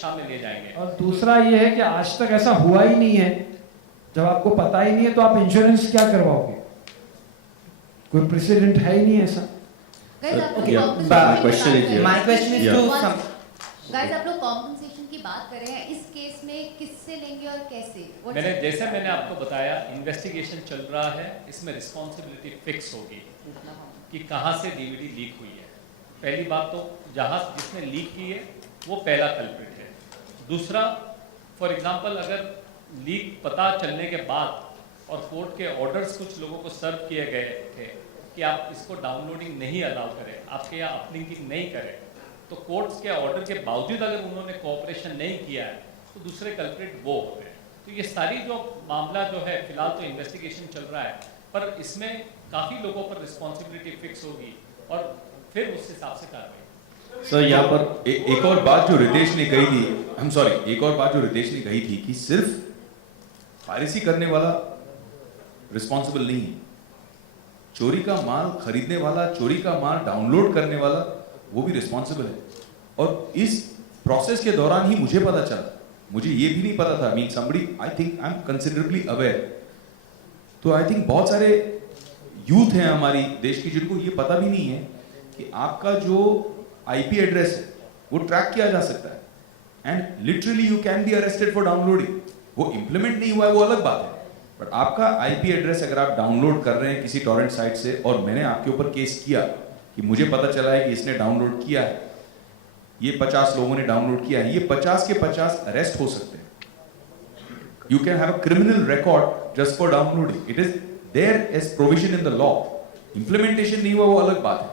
दिशा में ले जाएंगे। और दूसरा ये है कि आज तक ऐसा हुआ ही नहीं है, जब आपको पता ही नहीं है तो आप इंश्योरेंस क्या करवाओगे? कोई प्रेसिडेंट है ही नहीं ऐसा। My question is to some. Guys, आप लोग कॉम्पनसेशन की बात कर रहे हैं, इस केस में किससे लेंगे और कैसे? मैंने आपको बताया, इन्वेस्टिगेशन चल रहा है, इसमें रिस्पॉन्सिबिलिटी फिक्स होगी कि कहाँ से डीवीडी लीक हुई है। पहली बात तो जहाँ जिसने लीक की है वो पहला कल्प्रिट है। दूसरा, फॉर एग्जांपल अगर लीक पता चलने के बाद और कोर्ट के ऑर्डर्स कुछ लोगों को सर्व किए गए थे कि आप इसको डाउनलोडिंग नहीं अलाउ करें, आपके यहाँ अपलिंकिंग नहीं करें, तो कोर्ट्स के ऑर्डर के बावजूद अगर उन्होंने कोऑपरेशन नहीं किया है तो दूसरे कल्प्रिट वो होते हैं। तो ये सारी जो मामला जो है फिलहाल तो इन्वेस्टिगेशन चल रहा है, पर इसमें काफ़ी लोगों पर रिस्पॉन्सिबिलिटी फिक्स होगी और फिर उस हिसाब से कार्रवाई। सर यहाँ पर एक और बात जो रितेश ने कही थी, एक और बात जो रितेश ने कही थी कि सिर्फ पायरेसी करने वाला रिस्पॉन्सिबल नहीं है, चोरी का माल खरीदने वाला, चोरी का माल डाउनलोड करने वाला वो भी रिस्पॉन्सिबल है। और इस प्रोसेस के दौरान ही मुझे पता चला, मुझे ये भी नहीं पता था, mean somebody I think I am considerably aware. तो आई थिंक बहुत सारे यूथ हैं हमारी देश की जिनको ये पता भी नहीं है कि आपका जो आईपी एड्रेस है वो ट्रैक किया जा सकता है and literally you can be arrested for downloading. वो इंप्लीमेंट नहीं हुआ है वो अलग बात है, बट आपका आईपी एड्रेस अगर आप डाउनलोड कर रहे हैं किसी टॉरेंट साइट से और मैंने आपके ऊपर केस किया कि मुझे पता चला है कि इसने डाउनलोड किया है, ये 50 लोगों ने डाउनलोड किया है, ये 50 के 50 अरेस्ट हो सकते हैं। You can have a criminal record just for downloading. It is there as provision in the law. Implementation नहीं हुआ वो अलग बात है।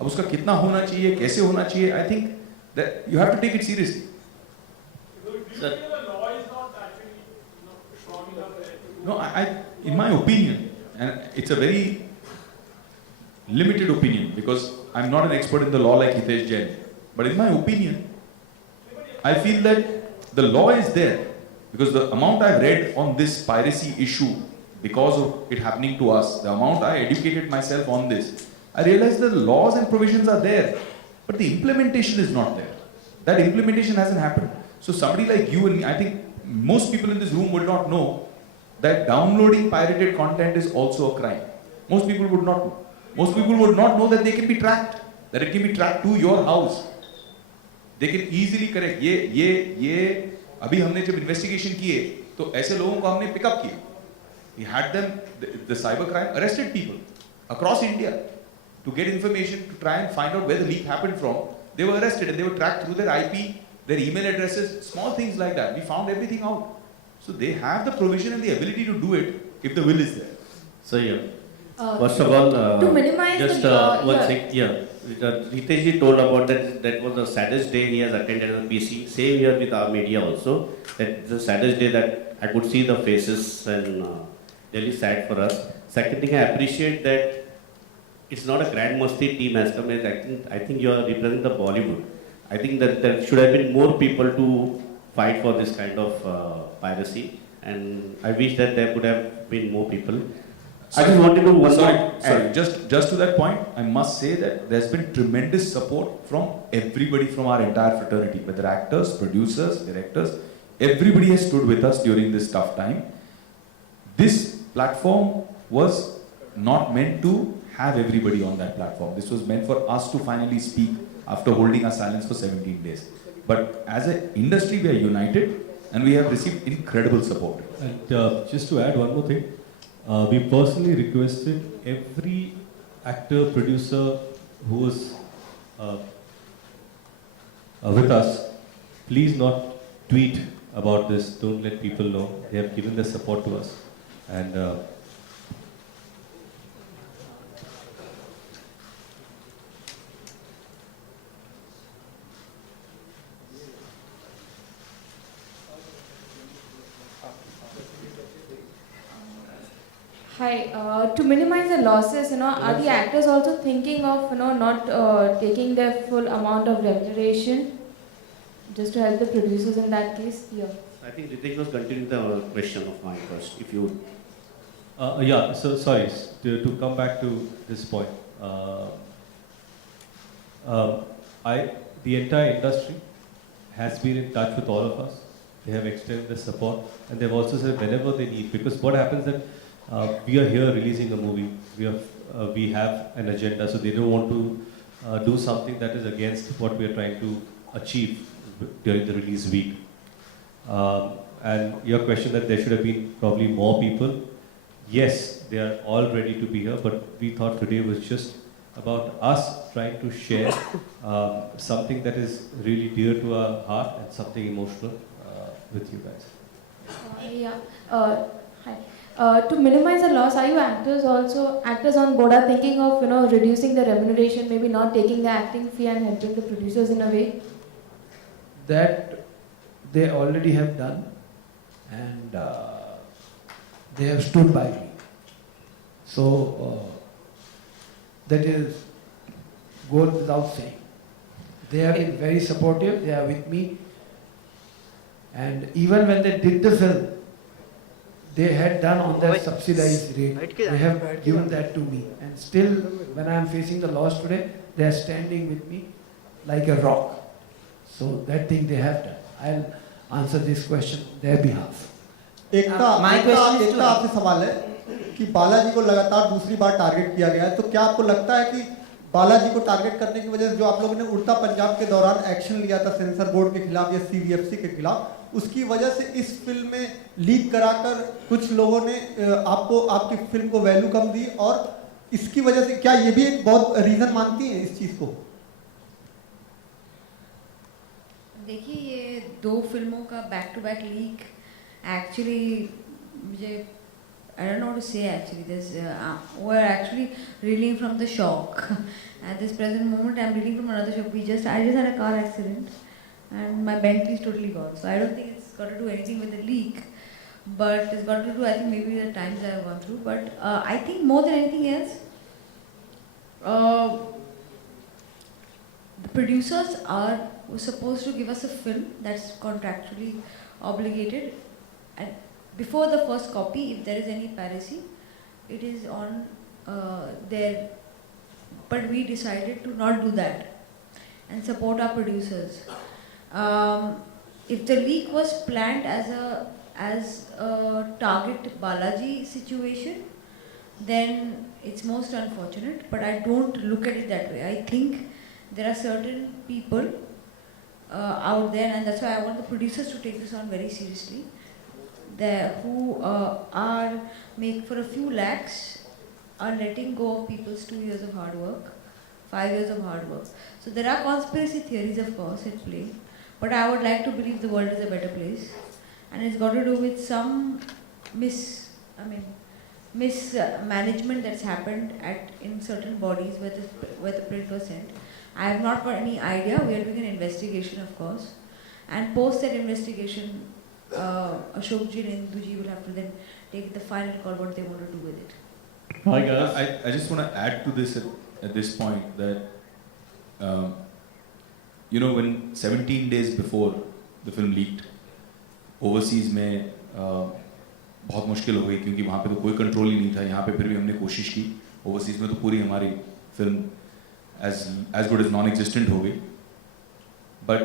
अब उसका कितना होना चाहिए, कैसे होना चाहिए, I think that you have to take it seriously. No, in my opinion, and it's a very limited opinion because I'm not an expert in the law like Ritesh Jain, but in my opinion, I feel that the law is there because the amount I've read on this piracy issue, because of it happening to us, the amount I educated myself on this, I realized that the laws and provisions are there, but the implementation is not there. That implementation hasn't happened. So somebody like you and me, I think most people in this room would not know that downloading pirated content is also a crime. Most people would not know. Most people would not know that they can be tracked, that it can be tracked to your house. They can easily correct. ये अभी हमने जब investigation किए तो ऐसे लोगों को हमने पिकअप किया. We had them, the cybercrime arrested people across India to get information to try and find out where the leak happened from. They were arrested and they were tracked through their IP, their email addresses, small things like that. We found everything out. So they have the provision and the ability to do it if the will is there. So first of all, to minimize just one thing. Ritesh ji told about that was the saddest day he has attended as a PC. Same here with our media also. That the saddest day that I could see the faces and really sad for us. Second thing, I appreciate that it's not a Grand Masti team has come. I think you are representing the Bollywood. I think that there should have been more people to fight for this kind of piracy, and I wish that there could have been more people. I just wanted to sorry, just to that point, I must say that there's been tremendous support from everybody from our entire fraternity, whether actors, producers, directors, everybody has stood with us during this tough time. This platform was not meant to have everybody on that platform. This was meant for us to finally speak after holding our silence for 17 days. But as an industry, we are united and we have received incredible support. And just to add one more thing, we personally requested every actor, producer who was with us, please not tweet about this, don't let people know. They have given their support to us. And Hi, to minimize the losses, are the actors also thinking of, not taking their full amount of remuneration just to help the producers in that case? Yeah. I think Ritesh was continuing the question of mine first. If you yeah, so sorry, to come back to this point. The entire industry has been in touch with all of us. They have extended their support, and they've also said whenever they need, because what happens that we are here releasing a movie, we have an agenda, so they don't want to do something that is against what we are trying to achieve during the release week. And your question that there should have been probably more people, yes, they are all ready to be here, but we thought today was just about us trying to share something that is really dear to our heart and something emotional with you guys. Hi. To minimize the loss, are you actors on board are thinking of reducing the remuneration, maybe not taking the acting fee and helping the producers in a way? That they already have done, and they have stood by me. So that is goes without saying. They have been very supportive. They are with me, and even when they did the film, they had done on their subsidized rate. They have given that to me, and still, when I am facing the loss today, they are standing with me like a rock. So that thing they have done. I'll answer this question on their behalf. एकता आपसे सवाल है कि बालाजी को लगातार दूसरी बार target किया गया है, तो क्या आपको लगता है कि बालाजी को टारगेट करने की वजह से जो आप लोगों ने उड़ता पंजाब के दौरान एक्शन लिया था सेंसर बोर्ड के खिलाफ या सीवीएफसी के खिलाफ, उसकी वजह से इस फिल्म में लीक कराकर कुछ लोगों ने आपकी फिल्म को वैल्यू कम दी, और इसकी वजह से क्या ये भी एक बहुत रीजन मानती हैं इस चीज को? देखिए, ये दो फिल्मों का back to back leak actually मुझे I don't know what to say actually. We're actually reeling from the shock. At this present moment, I'm reeling from another shock. I just had a car accident, and my Bentley is totally gone. So I don't think it's got to do anything with the leak, but it's got to do, I think, maybe the times I've gone through. But I think more than anything else, the producers were supposed to give us a film that's contractually obligated, and before the first copy, if there is any piracy, it is on there. But we decided to not do that and support our producers. If the leak was planned as a target Balaji situation, then it's most unfortunate. But I don't look at it that way. I think there are certain people out there, and that's why I want the producers to take this on very seriously, who are make for a few lakhs are letting go of people's 2 years of hard work, 5 years of hard work. So there are conspiracy theories, of course, at play, but I would like to believe the world is a better place, and it's got to do with some mismanagement that's happened in certain bodies where the print was sent. I have not got any idea. We are doing an investigation, of course, and post that investigation, Ashok ji and Indu ji will have to then take the final call what they want to do with it. Hi guys. I just want to add to this at this point that when 17 days before the film leaked, overseas में बहुत मुश्किल हो गई क्योंकि वहाँ पे तो कोई कंट्रोल ही नहीं था. यहाँ पे फिर भी हमने कोशिश की. ओवरसीज में तो पूरी हमारी film as good as non-existent हो गई. But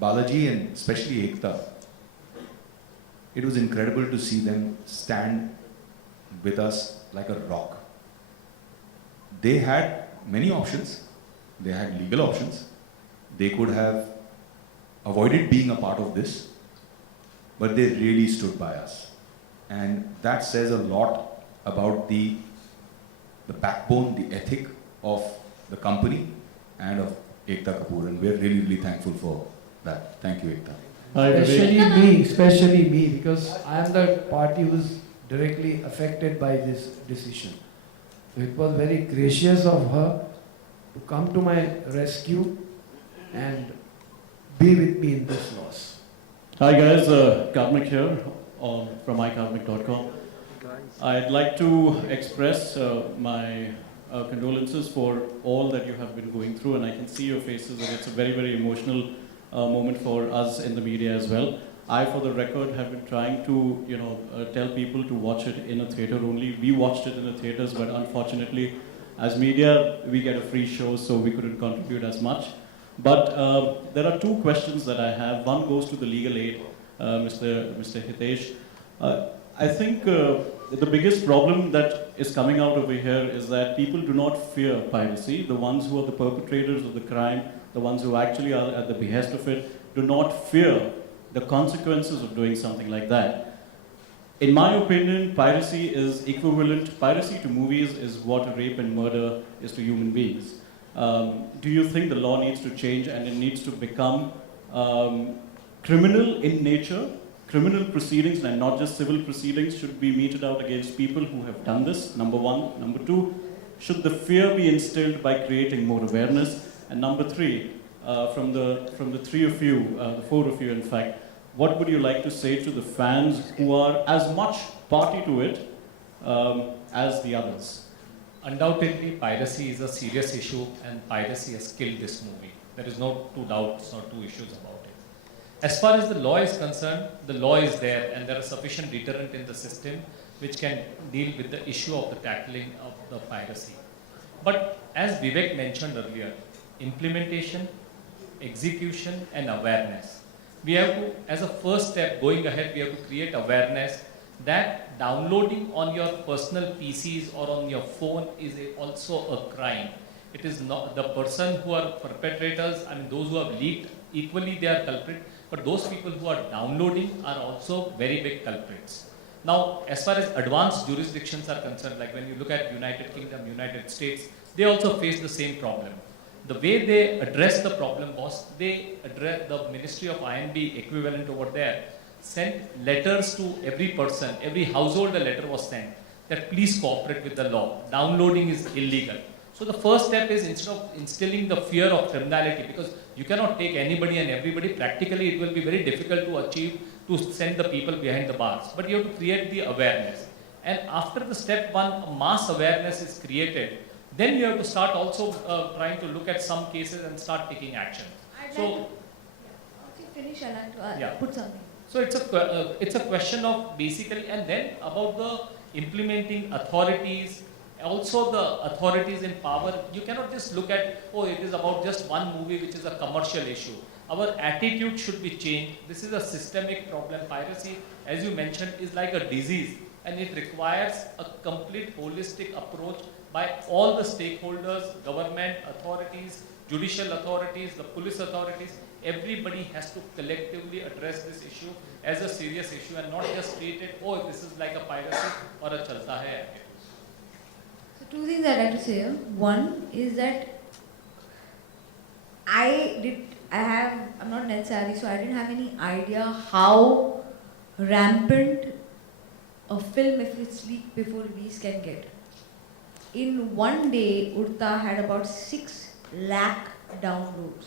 Balaji and especially Ekta, it was incredible to see them stand with us like a rock. They had many options. They had legal options. They could have avoided being a part of this, but they really stood by us. And that says a lot about the backbone, the ethic of the company and of Ekta Kapoor, and we're really, really thankful for that. Thank you, Ekta. Especially me, because I am the party who's directly affected by this decision. So it was very gracious of her to come to my rescue and be with me in this loss. Hi guys, Karmik here from mykarmik.com. I'd like to express my condolences for all that you have been going through, and I can see your faces, and it's a very, very emotional moment for us in the media as well. I, for the record, have been trying to, tell people to watch it in a theater only. We watched it in the theaters, but unfortunately, as media, we get a free show, so we couldn't contribute as much. But there are two questions that I have. One goes to the legal aid, Mr. Ritesh. I think the biggest problem that is coming out over here is that people do not fear piracy. The ones who are the perpetrators of the crime, the ones who actually are at the behest of it, do not fear the consequences of doing something like that. In my opinion, piracy is equivalent, piracy to movies is what rape and murder is to human beings. Do you think the law needs to change and it needs to become criminal in nature? Criminal proceedings and not just civil proceedings should be meted out against people who have done this, number one. Number two, should the fear be instilled by creating more awareness? And number three, from the three of you, the four of you in fact, what would you like to say to the fans who are as much party to it as the others? Undoubtedly, piracy is a serious issue and piracy has killed this movie. There is no two doubts, not two issues about it. As far as the law is concerned, the law is there and there is sufficient deterrent in the system which can deal with the issue of the tackling of the piracy. But as Vivek mentioned earlier, implementation, execution and awareness. We have to, as a first step going ahead, we have to create awareness that downloading on your personal PCs or on your phone is also a crime. It is not the person who are perpetrators, I mean those who have leaked, equally they are culprit, but those people who are downloading are also very big culprits. Now, as far as advanced jurisdictions are concerned, like when you look at United Kingdom, United States, they also face the same problem. The way they addressed the problem was they addressed the Ministry of INB equivalent over there, sent letters to every person, every household a letter was sent that please cooperate with the law. Downloading is illegal. So the first step is instead of instilling the fear of criminality, because you cannot take anybody and everybody, practically it will be very difficult to achieve, to send the people behind the bars. But you have to create the awareness. And after the step one, mass awareness is created, then you have to start also trying to look at some cases and start taking action. I'd So, like to, okay, finish, I'd like to put something. So it's a question of basically, and then about the implementing authorities, also the authorities in power. You cannot just look at, oh, it is about just one movie which is a commercial issue. Our attitude should be changed. This is a systemic problem. Piracy, as you mentioned, is like a disease and it requires a complete holistic approach by all the stakeholders, government authorities, judicial authorities, the police authorities. Everybody has to collectively address this issue as a serious issue and not just treat it, oh, this is like a piracy or a chalta hai attitude. So two things I'd like to say. One is that I'm not net savvy, so I didn't have any idea how rampant a film, if it's leaked before release, can get. In one day, Urta had about 6 lakh downloads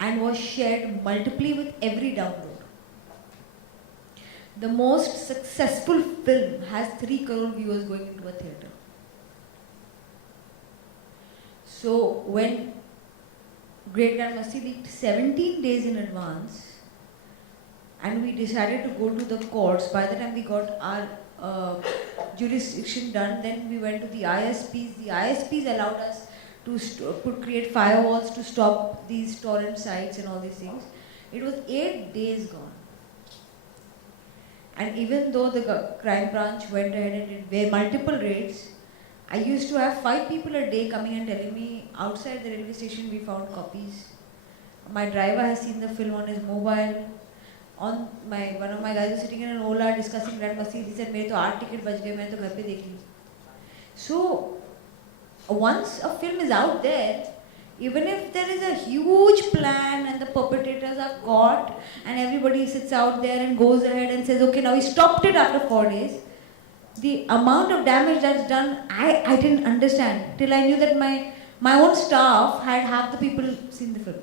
and was shared multiply with every download. The most successful film has 3 crore viewers going into a theatre. So when Great Grand Masti leaked 17 days in advance and we decided to go to the courts, by the time we got our jurisdiction done, then we went to the ISPs. The ISPs allowed us to create firewalls to stop these torrent sites and all these things. It was 8 days gone. And even though the crime branch went ahead and did multiple raids, I used to have 5 people a day coming and telling me, outside the railway station we found copies. My driver has seen the film on his mobile. One of my guys was sitting in an Ola discussing Grand Masti. He said, "मेरे तो 8 ticket बच गए, मैंने तो घर पे देख ली." So once a film is out there, even if there is a huge plan and the perpetrators are caught and everybody sits out there and goes ahead and says, okay, now we stopped it after 4 days, the amount of damage that's done, I didn't understand till I knew that my own staff had half the people seen the film.